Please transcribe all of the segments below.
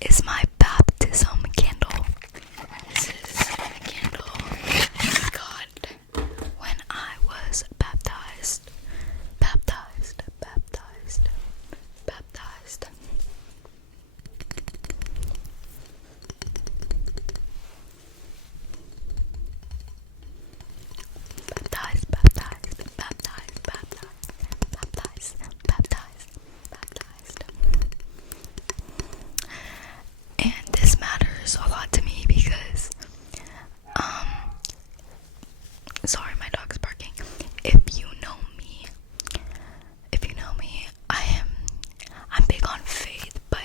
is my baptism candle. This is a candle I got when I was baptized. Baptized. Baptized. Baptized. Baptized, baptized, baptized, baptized, baptized, baptized. And this matters a lot to me because, sorry, my dog's barking. If you know me, I'm big on faith, but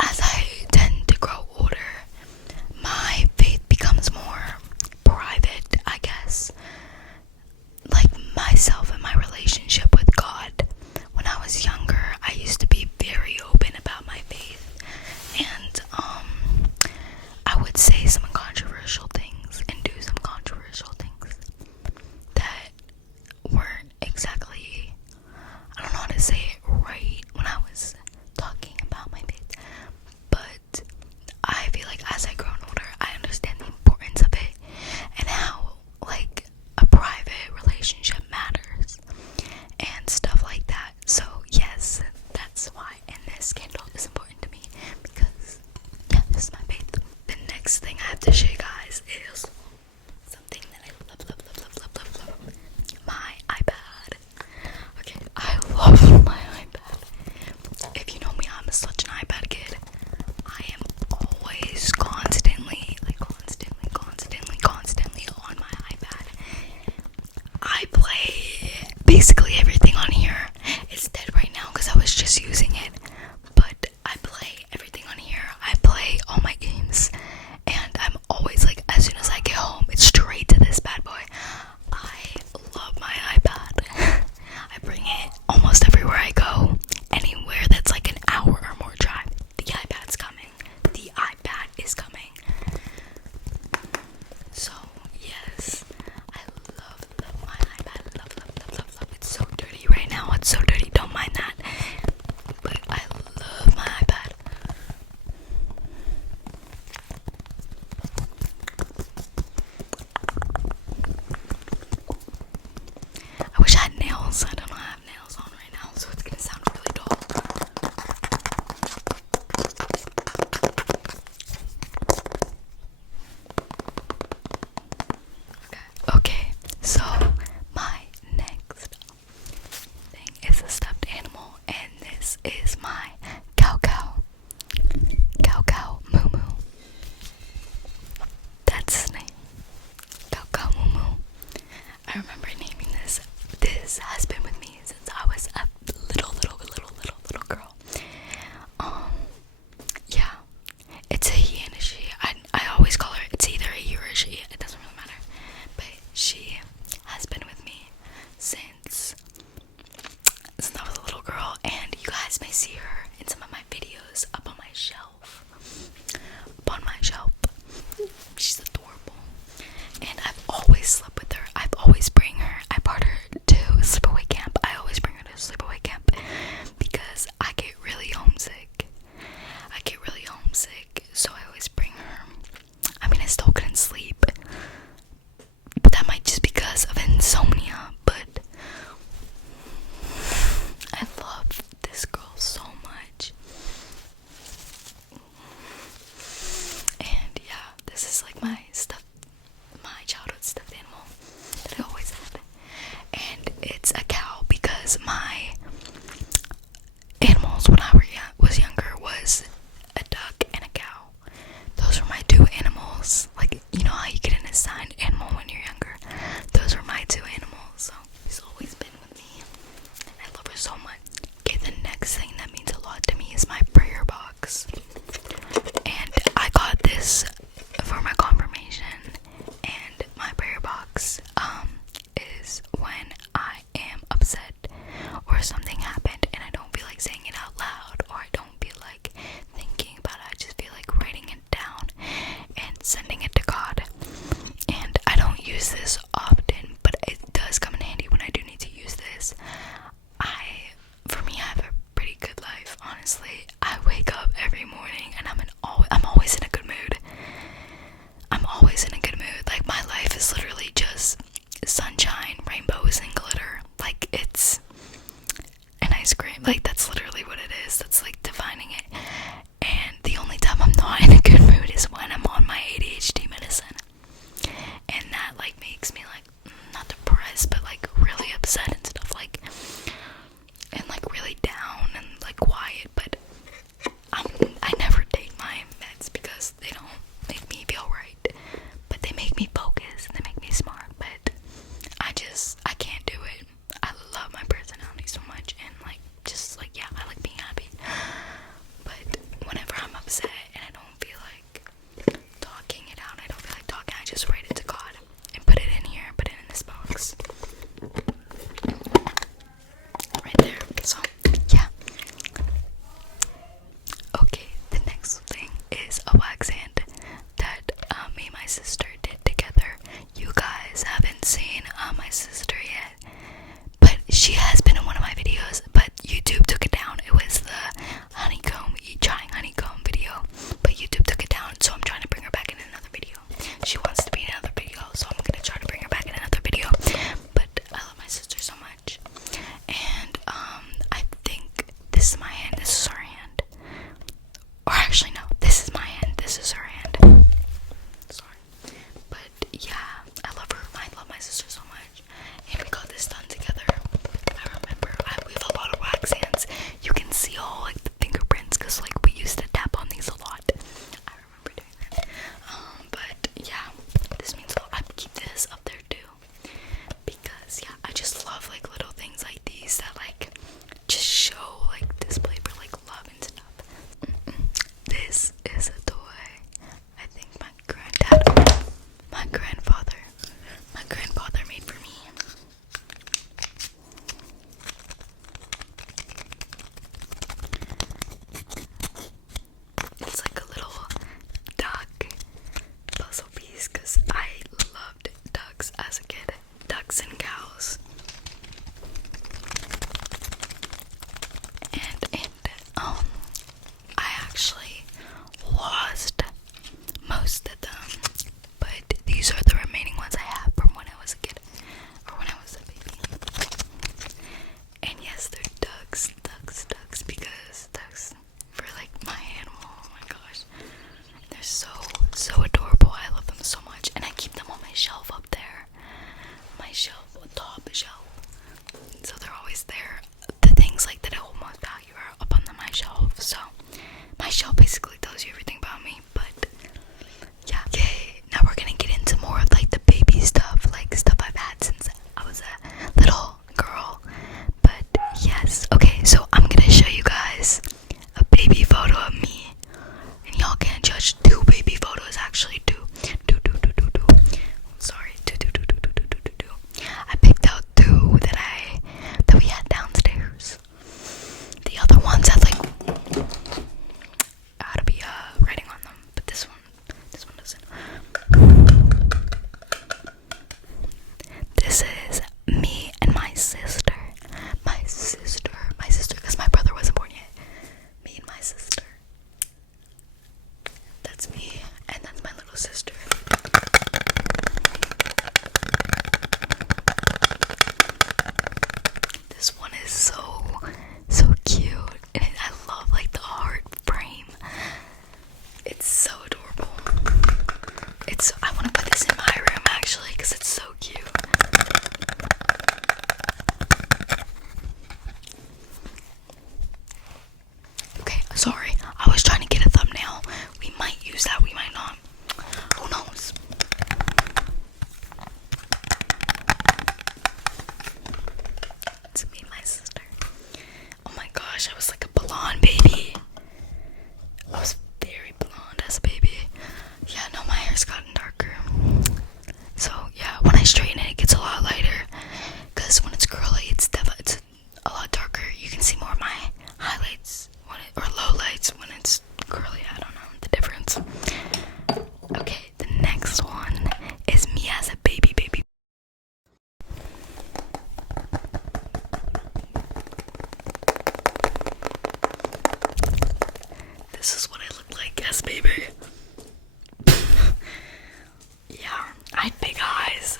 as I tend to grow older, my faith becomes more private, I guess. Like myself and my relationship with God. When I was younger, I used to be very open about my faith, and I would say some controversial things and do some controversial things that weren't exactly, I don't know how to say it right when I was talking about my faith, but I feel like as I grow older, I understand the importance of it and how, like, a private relationship matters and stuff like that. So yes, that's why, and this candle is important to me because, yeah, this is my faith. The next thing I have to show you guys is something that I love. My iPad. Okay, I love my iPad. If you know me, I'm such an iPad kid. I am always constantly on my iPad. I play basically everything on here. It's dead right now because I was just using it, but I play everything on here. I play all my games, and I'm always like, as soon as I get home, it's straight to this bad boy. I love my iPad. I bring it almost everywhere I go. Anywhere that's like an hour or more drive, the iPad's coming. The iPad is coming. So yes, I love my iPad. Love. It's so dirty right now. It's so dirty. Don't mind that. But I love my iPad. I wish I had nails. I don't know, I have nails on right now, so it's gonna sound really dull. Okay, so my next thing is a stuffed animal, and this is my cow moo moo. That's his name. Cow moo moo. I remember naming this. This has been with me since I was a little girl. Yeah, it's a he and a she. I always call her, it's either a he or a she, it doesn't really matter. But she has been with me since I was a little girl, and you guys may see her in some of my videos up on my shelf. She's adorable. And I've always slept with her. I've always bring her. I brought her to sleepaway camp. I always bring her to sleepaway camp because I get really homesick. So I always bring her. I mean, I still couldn't sleep, but that might just because of insomnia. But I love this girl so much. And yeah, this is like my childhood stuffed animal that I always had. And it's a cow because my animals when I was younger was a duck and a cow. Those were my two animals. Like, you know how you get an assigned animal when you're younger? Those were my two animals. So she's always been with me. I love her so much. Okay, the next thing that means a lot to me is my prayer box. And I got this for my this is what I look like as baby. Yeah, I had big eyes.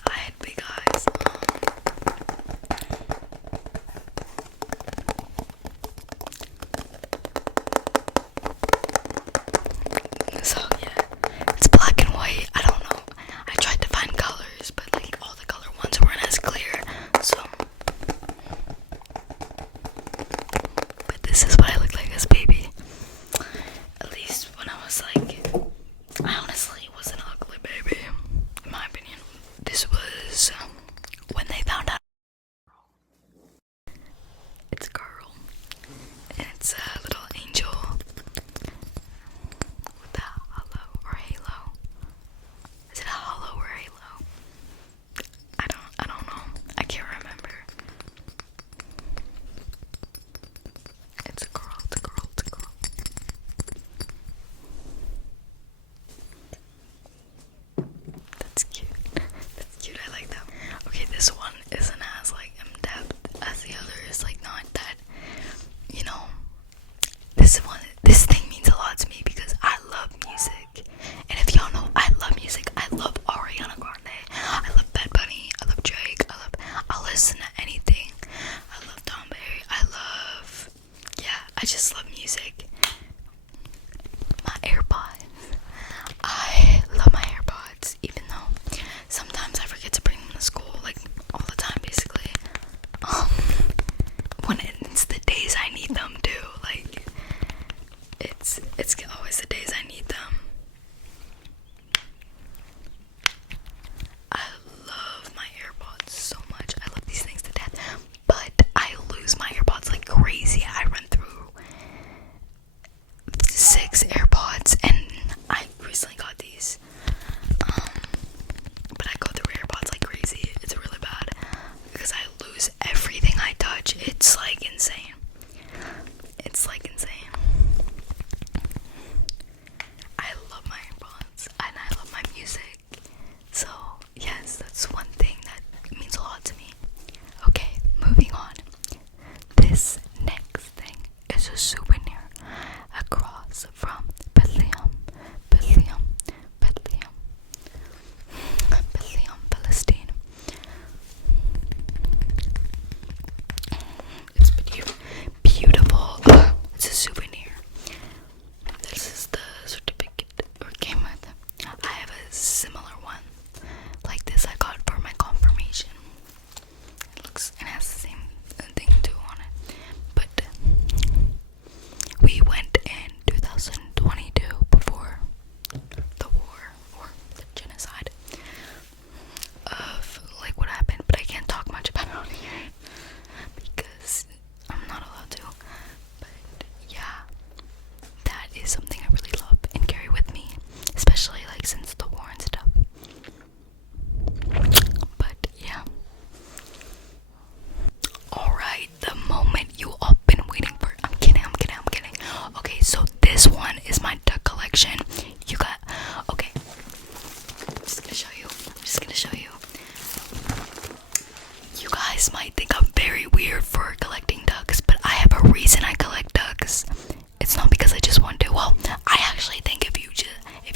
So yeah, it's black and white. I don't know. I tried to find colors, but like all the color ones weren't as clear. So, but this is what I look like as baby. At least when I was like, I honestly was an ugly baby, in my opinion. This was when they found out it's a girl, and it's a little angel with a hollow or halo. Is it a hollow or halo? I don't know. I can't remember. It's a girl. That's cute. I like that. Okay, this one isn't as like in depth as the others. Like not that, you know. This thing means a lot to me because I love music. And if y'all know, I love music. I love Ariana Grande. I love Bad Bunny. I love Drake. I'll listen to anything. I love Tom Berry. I just love music. My AirPods. I love my AirPods, even though sometimes I forget to bring them to school, like all the time, basically. When it's the days I need them too, like it's always the days I need them. I love my AirPods so much. I love these things to death, but I lose my AirPods like crazy. I run through 6 AirPods, and I recently got these. But I go through AirPods like crazy. It's really bad because I lose everything I touch. It's like insane. I love my AirPods and I love my music. So yes, that's one thing that means a lot to me. Okay, moving on. This next thing is a souvenir across from Bethlehem, Palestine. It's beautiful. It's a souvenir. This is the certificate it came with. I have a similar one like this I got for my confirmation. It has the same thing too on it. But we went in 2022 before the war or the genocide of like what happened, but I can't talk much about it on here because I'm not allowed to. But yeah, that is something I really love and carry with me, especially like since the war and stuff. But yeah. Alright, the moment you all been waiting for. I'm kidding. Okay, so this one is my duck collection. Okay, I'm just gonna show you. You guys might think I'm very weird for collecting ducks, but I have a reason I collect ducks. It's not because I just want to. Well, I actually think if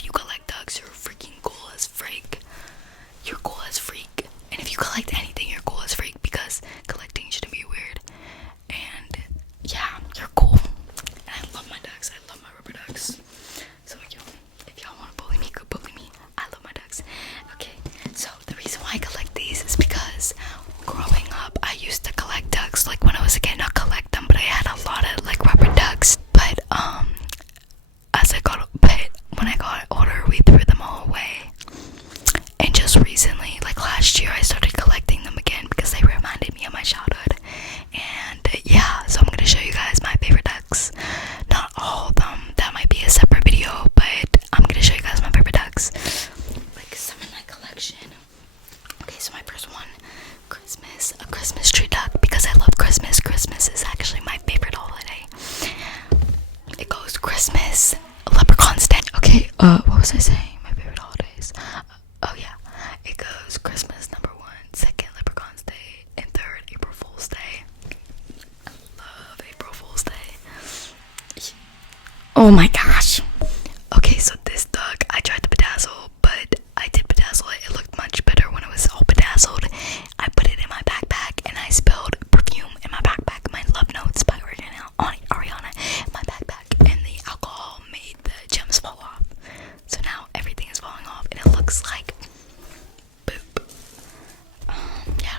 you collect ducks, you're freaking cool as freak. You're cool as freak. And if you collect anything, you're cool as freak because collecting shouldn't be weird. And yeah, you're cool. And I love my ducks. I love my rubber ducks. So if y'all want to bully me, go bully me. I love my ducks. Okay, so the reason why I collect these is because growing up, I used to collect ducks. Like when I was a kid, not collect them, but I had a lot of like rubber ducks. But when I got older, we threw them all away. And just recently, like last year, I started collecting them again because they reminded me of my childhood. And yeah, so I'm gonna show you guys my favorite ducks. Not all of them. That might be a separate video, but I'm gonna show you guys my favorite ducks. Like some in my collection. Okay, so my first one, a Christmas tree duck, because I love Christmas. Christmas is actually my favorite holiday. It goes Christmas, Leprechaun's Day. Okay, what was I saying? My favorite holidays. Oh yeah, it goes Christmas #1, 2nd Leprechaun's Day, and 3rd April Fool's Day. I love April Fool's Day. Oh my god. gosh. Okay, so this dog, I tried to bedazzle, but I did bedazzle it. It looked much better when it was all bedazzled. I put it in my backpack and I spilled perfume in my backpack. My Love Notes by Ariana in my backpack, and the alcohol made the gems fall off. So now everything is falling off and it looks like boop. Yeah.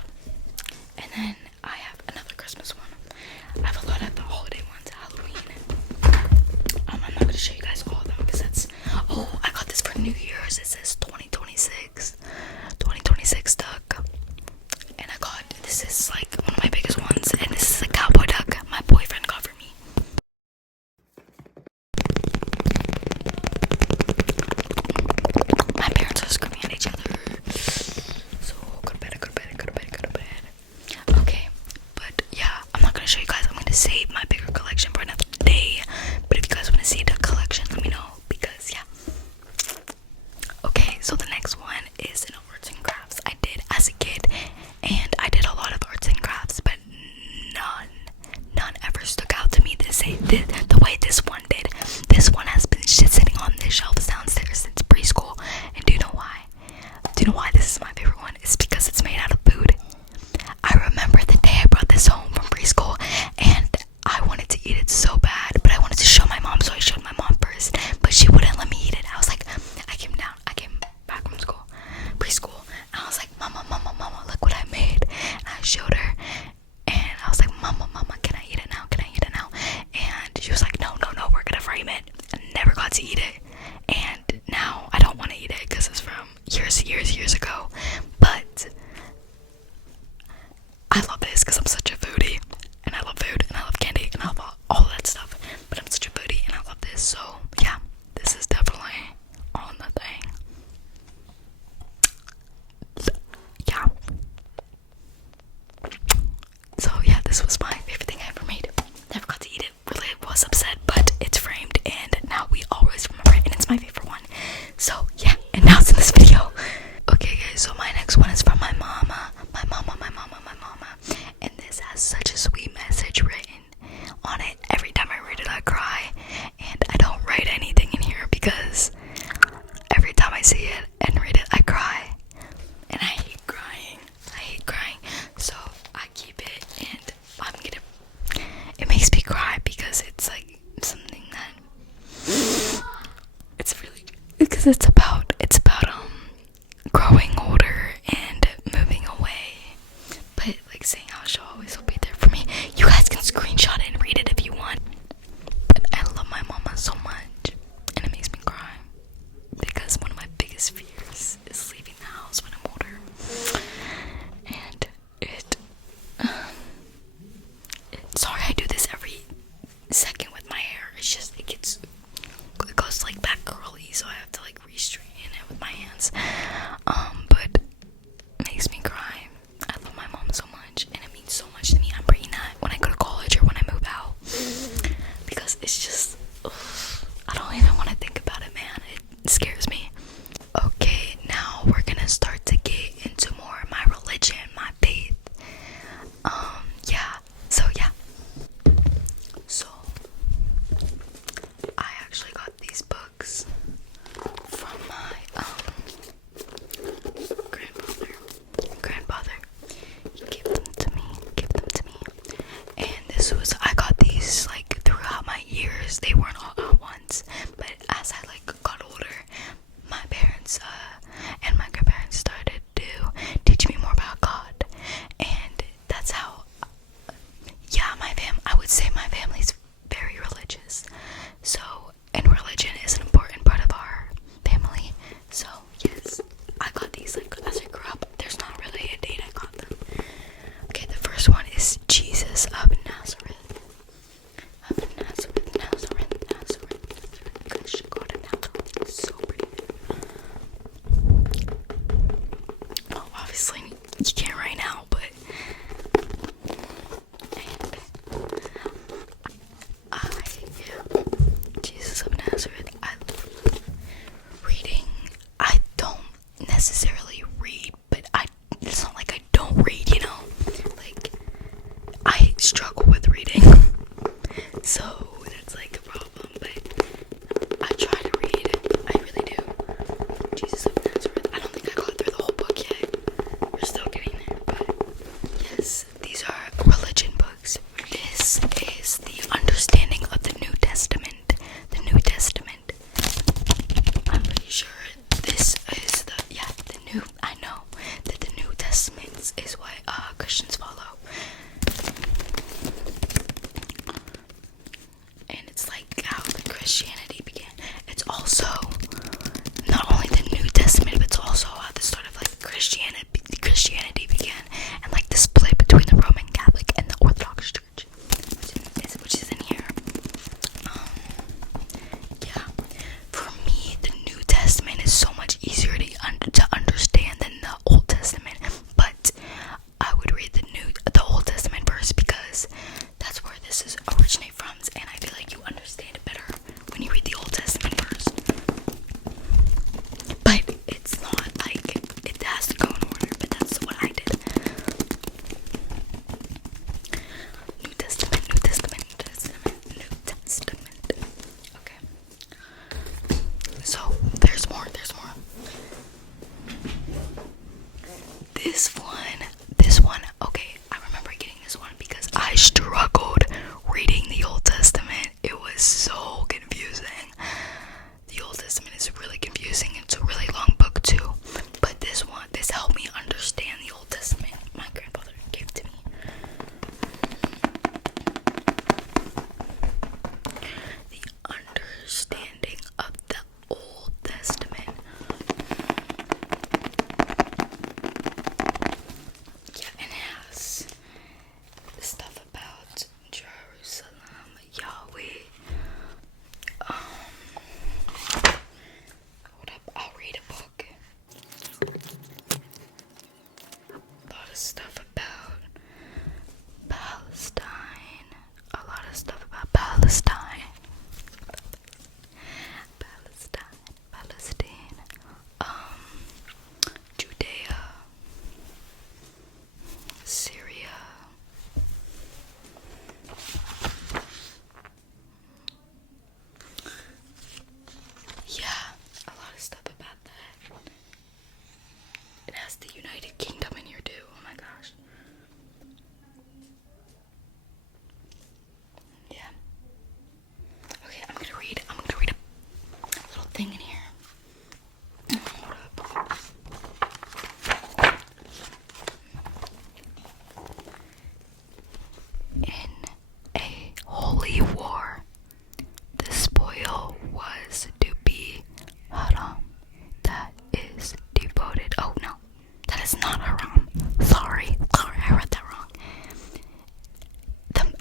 And then I have another Christmas one. I have a lot of the holiday ones, Halloween. I'm not gonna show you guys all of them because that's. Oh, I got this for New Year's. It says 2026 duck, and I got this is like one of my biggest ones, and this is a cowboy duck my boyfriend got for me. My parents are screaming at each other, so go to bed. Okay, but yeah, I'm not gonna show you guys. I'm gonna save my bigger collection for another day. But if you guys want to see the collection, let me know, because yeah. Okay, so the next one is an arts and crafts I did as a kid, and I did a lot of arts and crafts, but none ever stuck out to me the way this one did. This one has been sitting on the shelves downstairs since preschool, and do you know why? Do you know why this is my favorite one? It's because it's made out of food. I remember the day I brought this home from preschool, and I wanted to eat it so bad, but I wanted to show my mom, so I showed my mom first, but she wouldn't let me eat it. I was like, I came back from preschool, and I was like, Mama, look what I made. And I showed her, and I was like, Mama, can I eat it now? And she was like, no, we're gonna frame it. I never got to eat it, and now I don't want to eat it because it's from years ago. But I love this because I'm such a foodie, and I love food, and I love candy, and I love all that stuff. But I'm such a foodie, and I love this. So yeah, this is definitely on the thing. Yeah. So yeah, this was my favorite thing I ever made. Never got to eat it. Really was upset, but it's framed, and now we always remember it, and it's my favorite one. So yeah, and now it's in this video. Okay guys, so my next one is from my mama. And this has such a sweet message written on it. Every time I read it, I cry. And I don't write anything in here because every time I see it and read it, I cry. And I hate crying. So I keep it, and it makes me cry because it's like something that it's about growing older and moving away, but like saying how she'll always will be there for me. You guys can screenshot it and read it if you want, but I love my mama so much, and it makes me cry because one of my biggest fears is leaving the house when I'm older, and sorry I do this every second with my hair. It's just it goes like back curly, so I have to like re-straighten it with my hands. But it makes me cry. I love my mom so much, and it means so much to me. I'm bringing that when I go to college or when I move out, because it's just I don't even want to think about it, man. It scares me. Okay, now we're gonna start to get into more of my religion, my faith. So I actually got these books from my grandfather. He gave them to me. And I got these like throughout my years. They weren't all at once, but as I like got older, my parents and my grandparents started to teach me more about God, and that's how. Yeah, I would say my family's very religious. So, and religion is an important part of our family. So, yes, I got these like as I grew up. There's not really a date I got them. Okay, the first one is Jesus of Nazareth. Nazareth. Gosh, God of Nazareth. So pretty. Well, obviously, you can't right now, but. Jesus of Nazareth. I love reading. I don't necessarily read, but it's not like I don't read, you know? Like, I struggle with reading. So, that's like a problem, but Christianity began. It's also not only the New Testament, but it's also how the sort of like Christianity began, and like the split between the Roman Catholic and the Orthodox Church, which is in here. Yeah, for me, the New Testament is so much easier to understand than the Old Testament. But I would read the Old Testament first because that's where this is originate from, and I feel like you understand it better when you read the Old Testament first. But it's not like it has to go in order, but that's what I did. New Testament, New Testament, New Testament, New Testament. Okay. So there's more. This one, okay, I remember getting this one because I struggled reading the Old Testament. It was so confusing. The Old Testament is really confusing. It's a really long book too. But this helped me understand the Old Testament. My grandfather gave it to me. The understanding of the Old Testament. Yeah, and it has stuff about Jerusalem, Yahweh. Hold up, I'll read a book. A lot of stuff about Palestine. A lot of stuff about Palestine. Palestine. Judea. Syria. Yeah, a lot of stuff about that. It has the United Kingdom in here too. Oh my gosh. Yeah. Okay, I'm gonna read a little thing in here. Hold up. In a holy war, the spoil was to be haram. That is devoted. Oh no, that is not haram. Sorry, I read that wrong.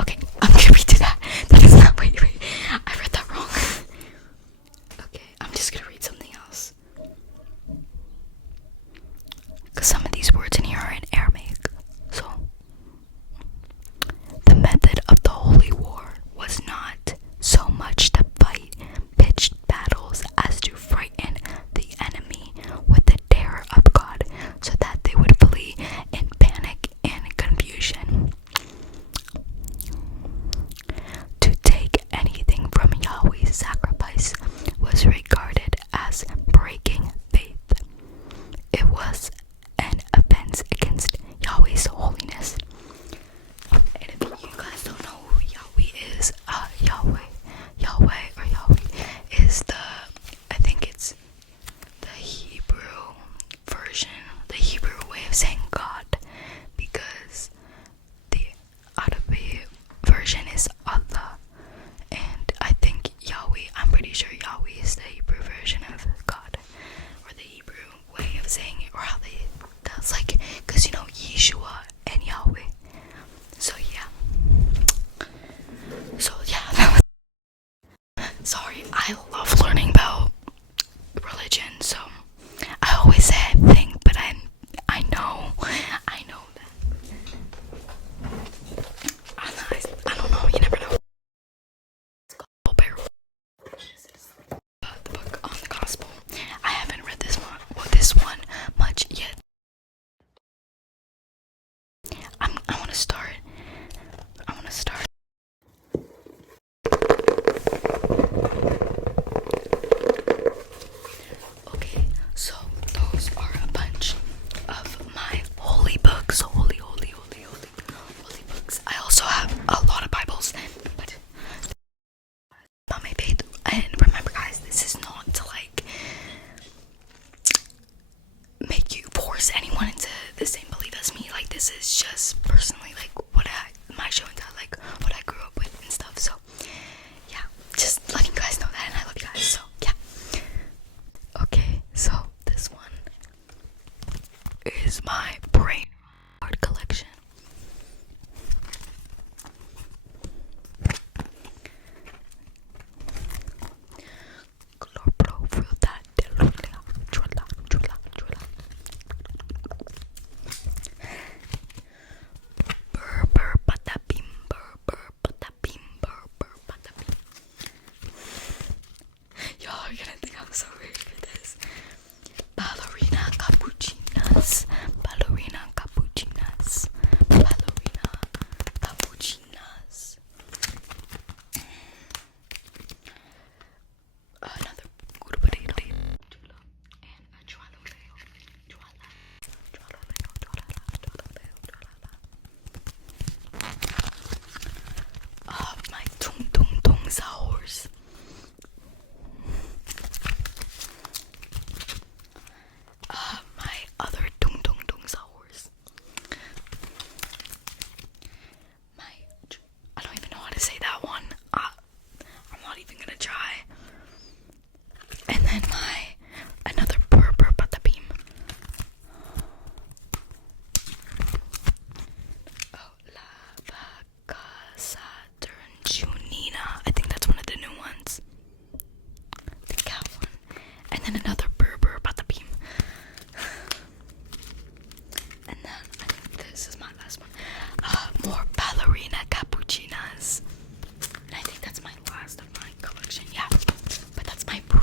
Okay, I'm gonna redo that. That is not. Wait. I read that wrong. Okay, I'm just gonna read something else. Because some of these words in here are in Aramaic. So, the method of the holy war was not so much to fight pitched battles as to frighten the enemy with the terror of God, so that they would flee in panic and confusion. To take anything from Yahweh's sacrifice was regarded as breaking faith. It was an offense against Yahweh's holiness. And if you guys don't know who Yahweh is, Yahweh is I think it's the Hebrew version, the Hebrew way of saying God, because the Arabic version is Allah, and I think Yahweh, I'm pretty sure Yahweh is the Hebrew version of God, or the Hebrew way of saying it, or how that's like, because you know Yeshua and Yahweh. So yeah, sorry, I love learning about religion, so I always say I think, but I know that. I don't know, you never know. The book on the gospel. I haven't read this one much yet. I want to start. Okay, so those are a bunch of my holy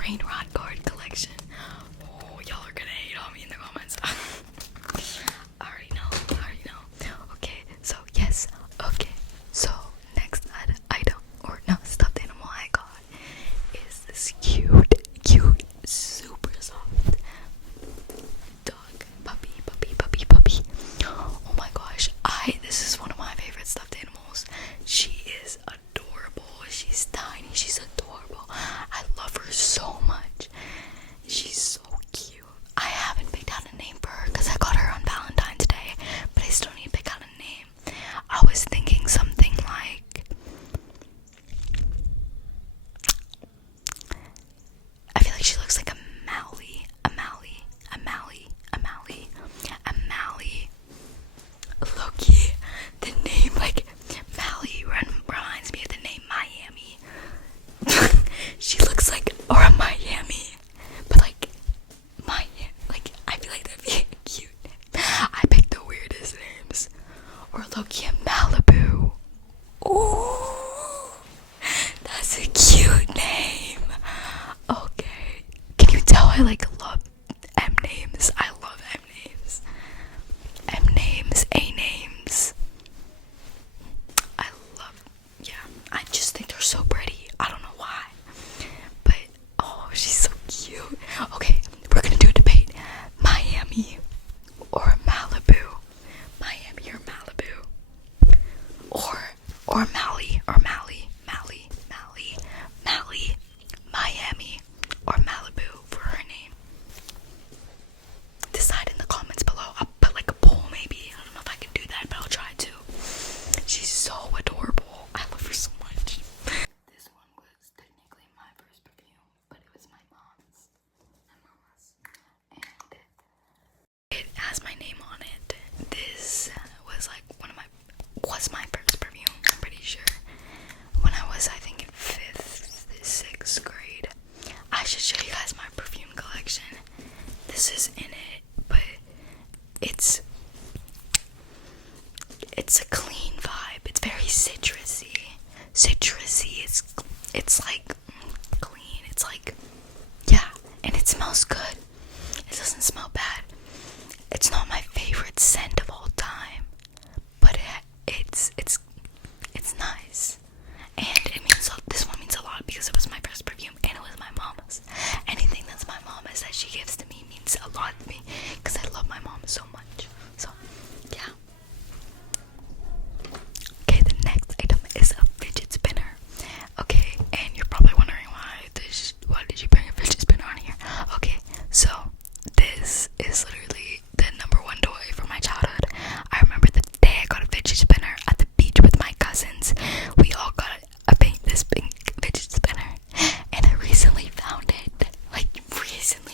brain rot card collection. Oh, y'all are gonna hate on me in the comments. I already know. Okay, so yes. Okay, so next item, or no, stuffed animal I got is this cute, super soft dog, puppy. Oh my gosh, this is one of my favorite stuffed animals. She is adorable. She's tiny. She's adorable. I love her so much. She's so cute. I haven't picked out a name for her because I got her on Valentine's Day, but I still need to pick out a name. I was thinking something like, I feel like she looks like a Mally. Loki. The name, like, Mally reminds me of the name Miami. She looks like, or a Miami, but like, I feel like that'd be cute. I picked the weirdest names. Or Loki and Malibu. Ooh, that's a cute name. Okay, can you tell I like love M names? I love M names. M names, A names. I just think they're so pretty. I don't know why, but oh, she's so cute. Okay, we're gonna do a debate: Miami or Malibu. Miami or Malibu, or Mally, Miami or Malibu for her name. Decide in the comments below. I'll put like a poll maybe. I don't know if I can do that, but I'll try to. She's so adorable. I love her so much. This one was technically my first perfume, but it was my mama's. And it has my name on it. This was like was my first perfume, I'm pretty sure. When I was, I think, in 5th, 6th grade. I should show you guys my perfume collection. This is in it, but it's a clean vibe. It's very citrusy. It's like clean. It's like, yeah, and it smells good. It doesn't smell bad. It's not my favorite scent of all time, but it's nice. And this one means a lot because it was my first perfume and it was my mama's. Anything that's my mama's that she gives to me means a lot to me because I love my mom so much. So, yeah. Okay, the next item is a fidget spinner. Okay, and you're probably wondering why did you bring a fidget spinner on here? Okay, so this is literally the number one toy from my childhood. I remember the day I got a fidget spinner at the beach with my cousins. We all got this pink fidget spinner, and I recently found it. Like recently.